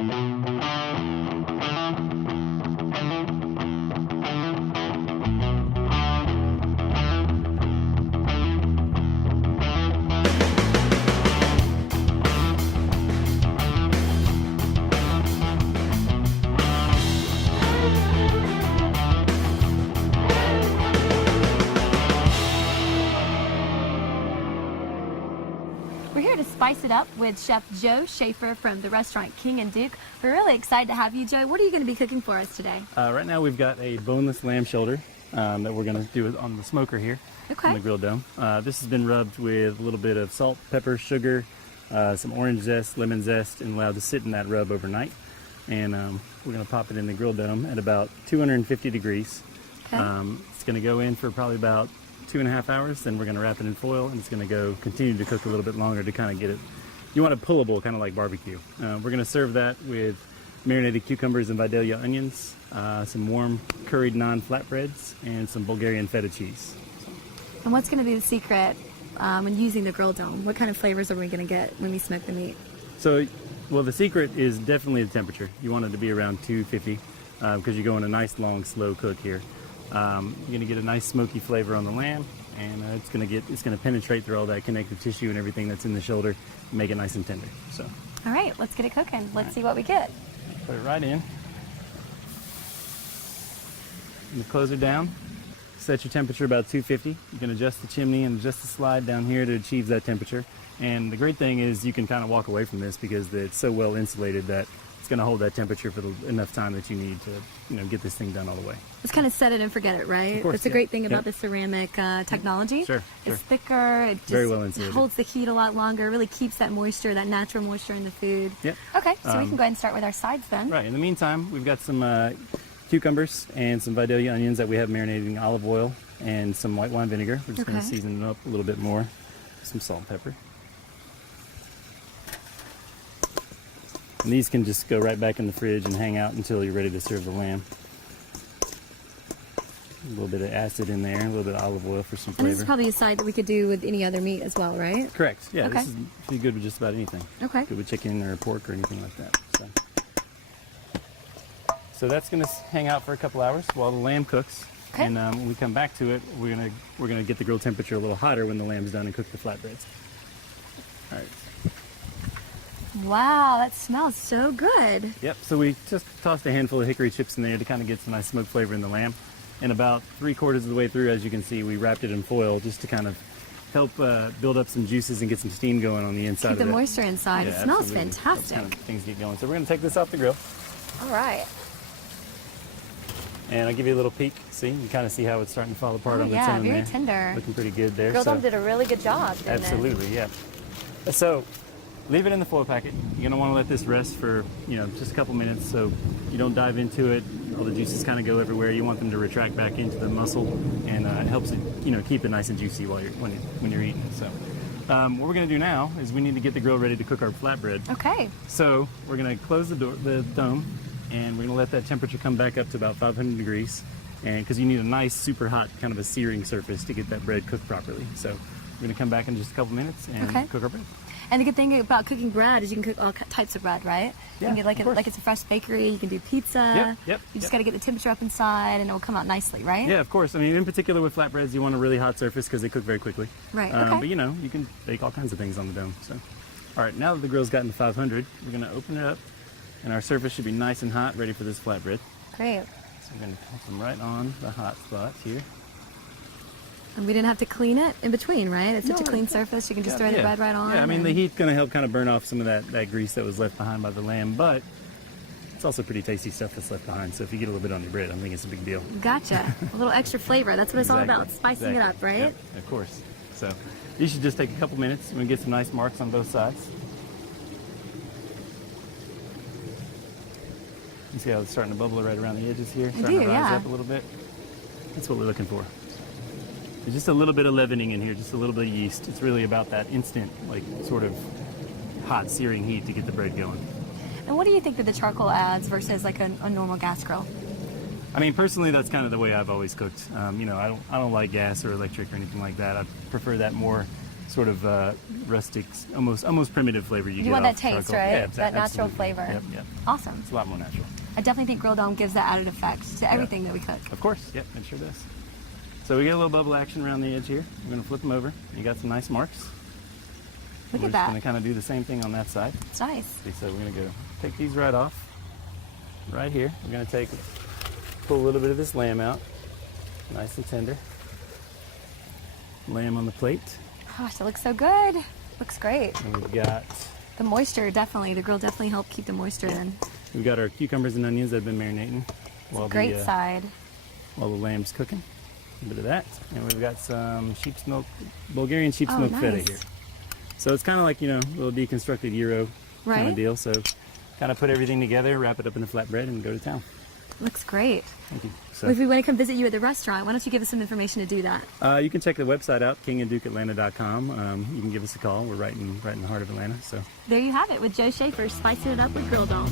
We're here to spice it up with Chef Joe Schafer from the restaurant King and Duke. We're really excited to have you, Joe. What are you going to be cooking for us today? Right now we've got a boneless lamb shoulder that we're going to do on the smoker here on the grill dome. This has been rubbed with a little bit of salt, pepper, sugar, some orange zest, lemon zest, and allowed to sit in that rub overnight. And we're going to pop it in the grill dome at about 250 degrees. Okay. It's going to go in for probably about 2.5 hours, then we're going to wrap it in foil, and it's going to continue to cook a little bit longer to kind of get it. You want it pullable, kind of like barbecue. We're going to serve that with marinated cucumbers and Vidalia onions, some warm curried naan flatbreads, and some Bulgarian feta cheese. And what's going to be the secret when using the grill dome? What kind of flavors are we going to get when we smoke the meat? So, well, the secret is definitely the temperature. You want it to be around 250 because you're going a nice long slow cook here. You're going to get a nice smoky flavor on the lamb, and it's going to penetrate through all that connective tissue and everything that's in the shoulder and make it nice and tender. So, all right, let's get it cooking. Let's see what we get. Put it right in. And close it down. Set your temperature about 250. You can adjust the chimney and adjust the slide down here to achieve that temperature. And the great thing is you can kind of walk away from this because it's so well insulated that it's going to hold that temperature for enough time that you need to, get this thing done all the way. It's kind of set it and forget it, right? Of course, That's a great thing about the ceramic technology. Sure. It's thicker. It just very well insulated. Holds the heat a lot longer. Really keeps that moisture, that natural moisture in the food. Yep. Okay, so we can go ahead and start with our sides then. Right. In the meantime, we've got some cucumbers and some Vidalia onions that we have marinated in olive oil and some white wine vinegar. We're just going to season it up a little bit more. Some salt and pepper. And these can just go right back in the fridge and hang out until you're ready to serve the lamb. A little bit of acid in there, a little bit of olive oil for some flavor. And this is probably a side that we could do with any other meat as well, right? Correct. Yeah, this is pretty good with just about anything. Okay. Good with chicken or pork or anything like that. So that's going to hang out for a couple hours while the lamb cooks. Okay. And when we come back to it, we're gonna get the grill temperature a little hotter when the lamb's done and cook the flatbreads. All right. Wow, that smells so good. Yep. So we just tossed a handful of hickory chips in there to kind of get some nice smoke flavor in the lamb. And about 3/4 of the way through, as you can see, we wrapped it in foil just to kind of help build up some juices and get some steam going on the inside. Keep of the it. moisture inside. Yeah, it smells absolutely. fantastic. Kind of things get going. So we're gonna take this off the grill. All right. And I'll give you a little peek. See, you kind of see how it's starting to fall apart on its own there. Yeah, very tender. Looking pretty good there. Grill Dome did a really good job, didn't Absolutely, yeah. So, leave it in the foil packet. You're gonna want to let this rest for, just a couple minutes so you don't dive into it. All the juices kind of go everywhere. You want them to retract back into the muscle, and it helps it, keep it nice and juicy when you're eating. So, what we're gonna do now is we need to get the grill ready to cook our flatbread. Okay. So we're gonna close the dome. And we're going to let that temperature come back up to about 500 degrees. And because you need a nice, super hot, kind of a searing surface to get that bread cooked properly. So we're going to come back in just a couple minutes and cook our bread. And the good thing about cooking bread is you can cook all types of bread, right? Yeah, you can get like it's a fresh bakery. You can do pizza. Yep. You just got to get the temperature up inside, and it'll come out nicely, right? Yeah, of course. I mean, in particular with flatbreads, you want a really hot surface because they cook very quickly. Right. But you can bake all kinds of things on the dome. So, all right, now that the grill's gotten to 500, we're going to open it up. And our surface should be nice and hot, ready for this flatbread. Great. So we're going to put them right on the hot spots here. And we didn't have to clean it in between, right? It's such a clean surface, you can just throw the bread right on. Yeah, I mean, the heat's going to help kind of burn off some of that grease that was left behind by the lamb, but it's also pretty tasty stuff that's left behind. So if you get a little bit on your bread, I think it's a big deal. Gotcha. A little extra flavor. That's what it's all about, spicing it up, right? Yep, of course. So you should just take a couple minutes and get some nice marks on both sides. You see how it's starting to bubble right around the edges here? Starting to rise up a little bit. That's what we're looking for. There's just a little bit of leavening in here, just a little bit of yeast. It's really about that instant, sort of hot, searing heat to get the bread going. And what do you think that the charcoal adds versus like a normal gas grill? I mean, personally, that's kind of the way I've always cooked. I don't like gas or electric or anything like that. I prefer that more sort of rustic, almost primitive flavor you get want that off taste, charcoal. right? Yeah, That natural absolutely. flavor. Yep. Awesome. It's a lot more natural. I definitely think Grill Dome gives that added effect to everything that we cook. Of course, yep, it sure does. So we get a little bubble action around the edge here. We're gonna flip them over. You got some nice marks. Look We're at just that. gonna kind of do the same thing on that side. It's nice. Okay, so we're gonna go take these right off. Right here, we're gonna pull a little bit of this lamb out, nice and tender. Lamb on the plate. Gosh, it looks so good. Looks great. And we've got The moisture, definitely. The grill definitely helped keep the moisture in. we've got our cucumbers and onions that have been marinating while Great side. while the lamb's cooking. A bit of that, and we've got some sheep's milk, Bulgarian sheep's milk nice. feta here. So it's kind of like, a little deconstructed gyro kind Right. of deal. So kind of put everything together, wrap it up in a flatbread, and go to town. Looks great. Thank you. If we want to come visit you at the restaurant, why don't you give us some information to do that? You can check the website out, kinganddukeatlanta.com. You can give us a call. We're right in the heart of Atlanta. So There you have it with Joe Schafer, spicing it up with Grill Dome.